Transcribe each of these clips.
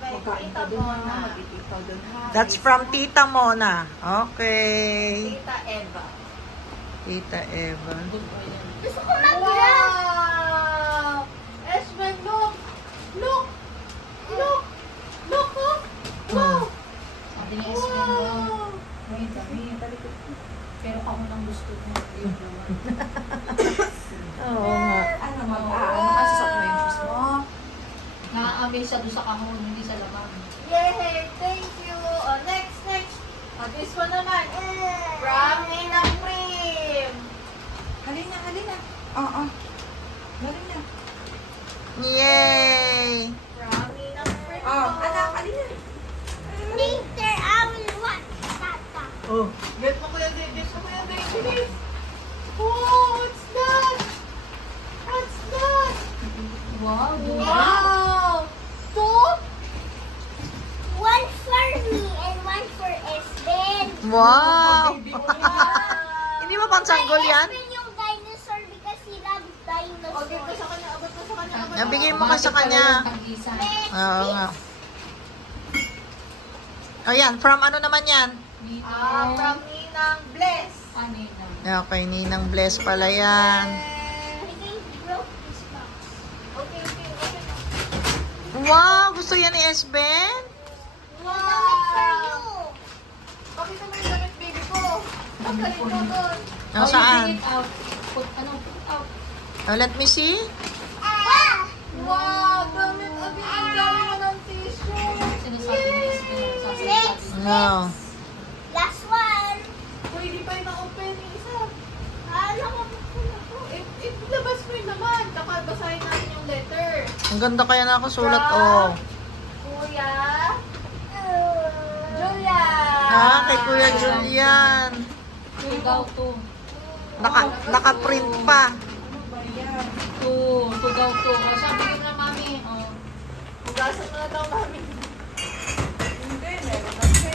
by Magkain Tita ka dun ha. Mona. Mag-ikaw dun ha. That's from Tita Mona. Okay. Tita Eva. Tita Eva. Gusto ko mag-grab. Wow! Esben, look! Look! Look! Look! Oh! Wow! Sabi ni Espen, Wow! may dami. Pero kamo nang gusto mo. Yun naman. Oo nga. Ano, makasasot mo yung shoes mo? Nakaka-amaze siya doon sa kahon, hindi sa laman. Yay! Thank you! Oh, next, next! Oh, this one naman. From Ninang Prim. Halina, halina. Oo. Halina. Yay! From Ninang Prim. Oh, anak, halina. Later, I will watch Tata. Oh. Get mo kuya, get mo kuya, baby. Wow! What's that? What's that? Wow, dude. Wow! Two? One for me and one for Esben. Wow! Wow! Hindi ba pangsanggol yan? Esben yung dinosaur because he loves dinosaurs. Okay, ko sa kanya, abot ko sa kanya, abot. Nabigay mo ka sa kanya. Tag-isa. Oo nga. O yan, from ano naman yan? Dito. From Ninang Bless. Kanina. Okay, Ninang Bless pala yan. I think broke this box. Okay, okay, okay. Wow! Gusto yan ni Esben? Wow! Pakita mo yung damit, baby ko. Ang galing mo doon. O, saan? Bring it out. Put out. Oh, let me see. Wow! Damit, abi, ang dami mo ng tissue. Sinasabi ni Espen. Next. No. Last one. Uy, di pa rin na-open yung isa. Nakabuksan ako. Ilabas mo yun naman. Basahin natin yung letter. Ang ganda kaya na ako sulat, oh. Kuya Julia. Ah, kay Kuya Julian. Tugaw to. Naka-print pa. Tugaw to. Sabi ko na mami. Oh. Hugasan mo na daw namin. Hindi, meron kasi.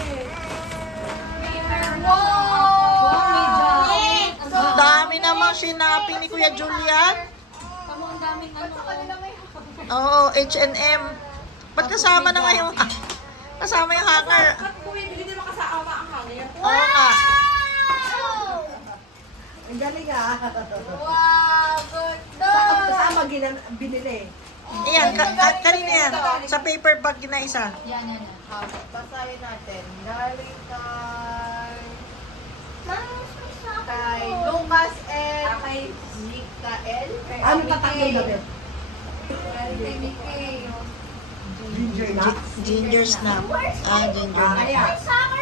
Wow! Wow, may jacket. Ang dami namang sinaping ni Kuya Julian. Tamo, ang daming Ba't sa kanila may Oo, H&M. Ba't kasama na ngayon? Kasama yung hanger. Ba't bumibili din makasama ang hangin? Oo nga. Ang galing ah. Wow! Good Kasama binili. Ayan, kanina yan. Sa paper bag na isa. Yan. Basahin natin. Galing kay Mama, Lucas and Kay Mikael. ano tatakbo na rin? Galing kay Mickey. Ginger nuts. Ginger snap. Ah, ginger Ah, snap. kaya. Kasama